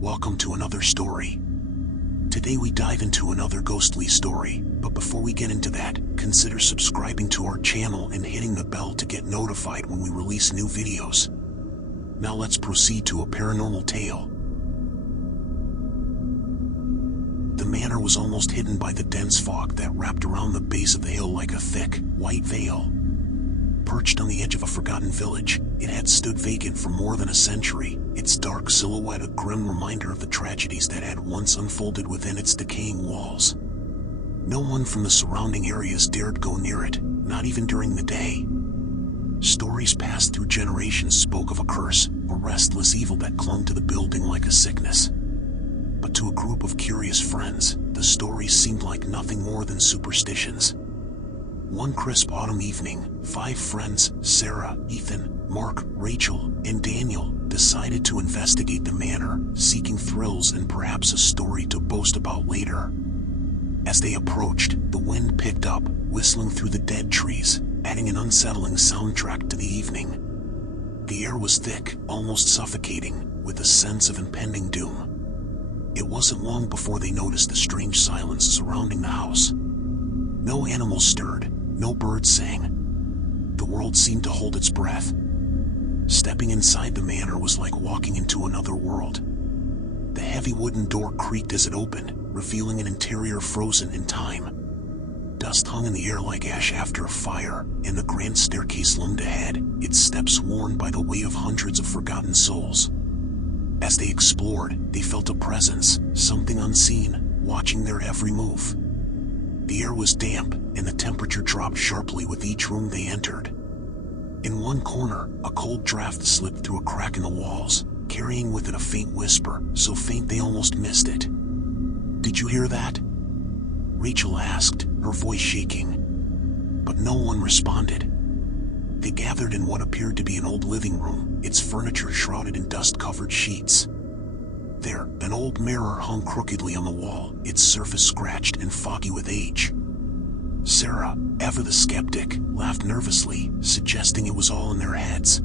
welcome to another story. Today we dive into another ghostly story, but before we get into that, consider subscribing to our channel and hitting the bell to get notified when we release new videos. Now let's proceed to a paranormal tale. The manor was almost hidden by the dense fog that wrapped around the base of the hill like a thick, white veil. Perched on the edge of a forgotten village, it had stood vacant for more than a century, its dark silhouette a grim reminder of the tragedies that had once unfolded within its decaying walls. No one from the surrounding areas dared go near it, not even during the day. Stories passed through generations spoke of a curse, a restless evil that clung to the building like a sickness. But to a group of curious friends, the stories seemed like nothing more than superstitions. One crisp autumn evening, 5 friends, Sarah, Ethan, Mark, Rachel, and Daniel, decided to investigate the manor, seeking thrills and perhaps a story to boast about later. As they approached, the wind picked up, whistling through the dead trees, adding an unsettling soundtrack to the evening. The air was thick, almost suffocating, with a sense of impending doom. It wasn't long before they noticed the strange silence surrounding the house. No animals stirred, no birds sang. The world seemed to hold its breath. Stepping inside the manor was like walking into another world. The heavy wooden door creaked as it opened, revealing an interior frozen in time. Dust hung in the air like ash after a fire, and the grand staircase loomed ahead, its steps worn by the weight of hundreds of forgotten souls. As they explored, they felt a presence, something unseen, watching their every move. The air was damp, and the temperature dropped sharply with each room they entered. In one corner, a cold draft slipped through a crack in the walls, carrying with it a faint whisper, so faint they almost missed it. "Did you hear that?" Rachel asked, her voice shaking. But no one responded. They gathered in what appeared to be an old living room, its furniture shrouded in dust-covered sheets. There, an old mirror hung crookedly on the wall, its surface scratched and foggy with age. Sarah, ever the skeptic, laughed nervously, suggesting it was all in their heads.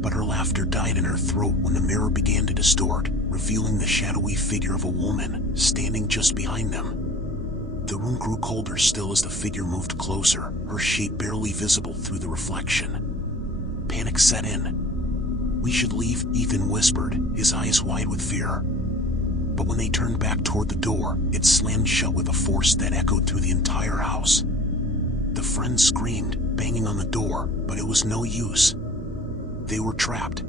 But her laughter died in her throat when the mirror began to distort, revealing the shadowy figure of a woman, standing just behind them. The room grew colder still as the figure moved closer, her shape barely visible through the reflection. Panic set in. "We should leave," Ethan whispered, his eyes wide with fear. But when they turned back toward the door, it slammed shut with a force that echoed through the entire house. The friends screamed, banging on the door, but it was no use. They were trapped.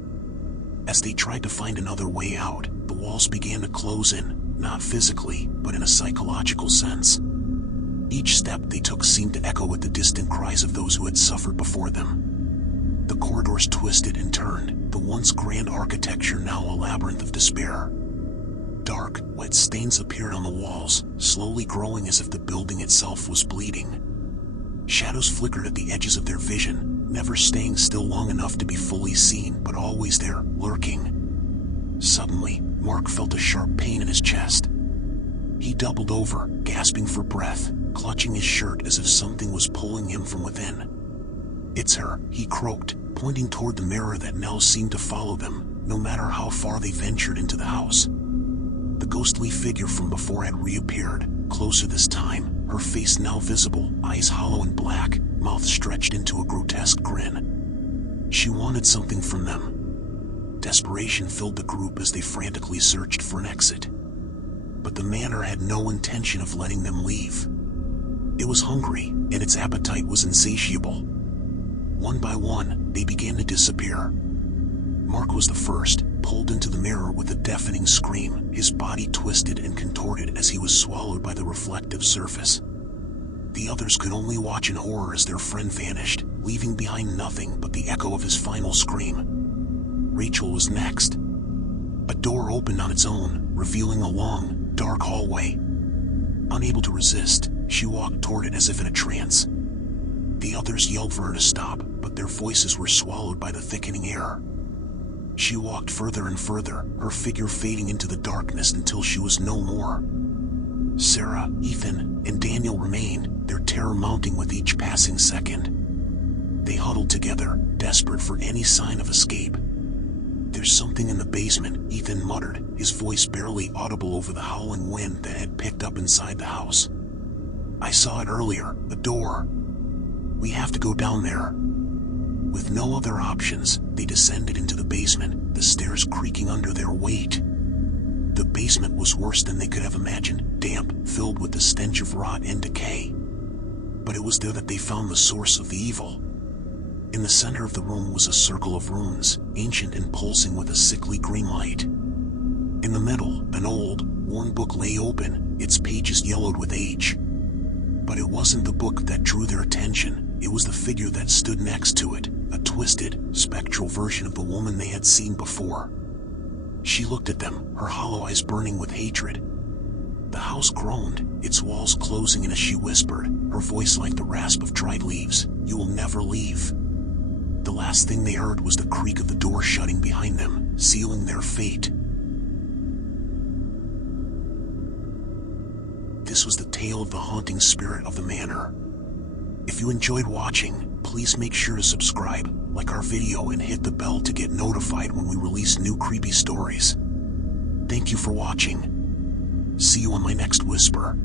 As they tried to find another way out, the walls began to close in, not physically, but in a psychological sense. Each step they took seemed to echo with the distant cries of those who had suffered before them. The corridors twisted and turned, the once grand architecture now a labyrinth of despair. Dark, wet stains appeared on the walls, slowly growing as if the building itself was bleeding. Shadows flickered at the edges of their vision, never staying still long enough to be fully seen, but always there, lurking. Suddenly, Mark felt a sharp pain in his chest. He doubled over, gasping for breath, clutching his shirt as if something was pulling him from within. "It's her," he croaked, pointing toward the mirror that now seemed to follow them, no matter how far they ventured into the house. The ghostly figure from before had reappeared, closer this time, her face now visible, eyes hollow and black, mouth stretched into a grotesque grin. She wanted something from them. Desperation filled the group as they frantically searched for an exit. But the manor had no intention of letting them leave. It was hungry, and its appetite was insatiable. One by one, they began to disappear. Mark was the first, pulled into the mirror with a deafening scream, his body twisted and contorted as he was swallowed by the reflective surface. The others could only watch in horror as their friend vanished, leaving behind nothing but the echo of his final scream. Rachel was next. A door opened on its own, revealing a long, dark hallway. Unable to resist, she walked toward it as if in a trance. The others yelled for her to stop, but their voices were swallowed by the thickening air. She walked further and further, her figure fading into the darkness until she was no more. Sarah, Ethan, and Daniel remained, their terror mounting with each passing second. They huddled together, desperate for any sign of escape. "There's something in the basement," Ethan muttered, his voice barely audible over the howling wind that had picked up inside the house. "I saw it earlier, the door. We have to go down there." With no other options, they descended into the basement, the stairs creaking under their weight. The basement was worse than they could have imagined, damp, filled with the stench of rot and decay. But it was there that they found the source of the evil. In the center of the room was a circle of runes, ancient and pulsing with a sickly green light. In the middle, an old, worn book lay open, its pages yellowed with age. But it wasn't the book that drew their attention, it was the figure that stood next to it, a twisted, spectral version of the woman they had seen before. She looked at them, her hollow eyes burning with hatred. The house groaned, its walls closing in as she whispered, her voice like the rasp of dried leaves, "You will never leave." The last thing they heard was the creak of the door shutting behind them, sealing their fate. This was the tale of the haunting spirit of the manor. If you enjoyed watching, please make sure to subscribe, like our video, and hit the bell to get notified when we release new creepy stories. Thank you for watching. See you on my next whisper.